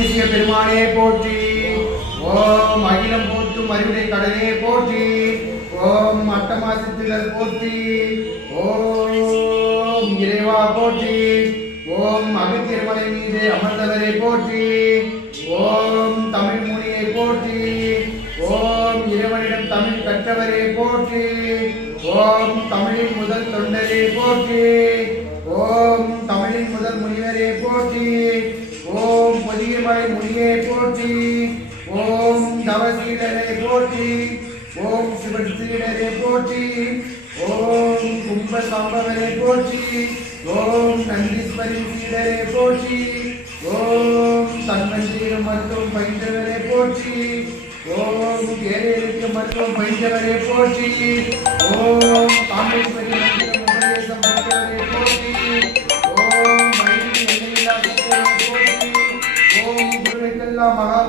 வீசிய பெருமானே போற்றி. ஓம் அகிலம் போற்றும் அறிவுரை கடலே போற்றி. ஓம் அட்டமாசித்திரல் போற்றி. ஓம் இறைவா போற்றி. ஓம் அகத்தியர்மலை மீது அமர்ந்தவரை போற்றி. ஓம் தமிழ் மொழியை போற்றி. ஓம் இறைவனிடம் தமிழ் கற்றவரே போற்றி. ஓம் தமிழின் முதல் தொண்டரே போற்றி. ஓம் தமிழின் முதல் முனிவரே போற்றி. ஓம் பொதியமலை முனியே போற்றி. ஓம் தவசீலரே போற்றி. ஓம் சிவன் சீடரே போற்றி. ஓம் கும்ப சாம்பவரே போற்றி. ஓம் நந்தீஸ்வரி சீடரே போற்றி. ஓம் தன்மஞ்சீர மருத்துவம் பயின்றவரே போற்றி. ஓம் ஏழைகளுக்கு மருத்துவம் பயின்றவரே போற்றி. ஓம் காமேஸ்வரி மந்திரம் உபதேசம் பயின்றவரே போற்றி. ஓம் மகிழ்ச்சி எல்லையில்லா சக்தியே போற்றி. ஓம் குருவைக்கெல்லாம் மகா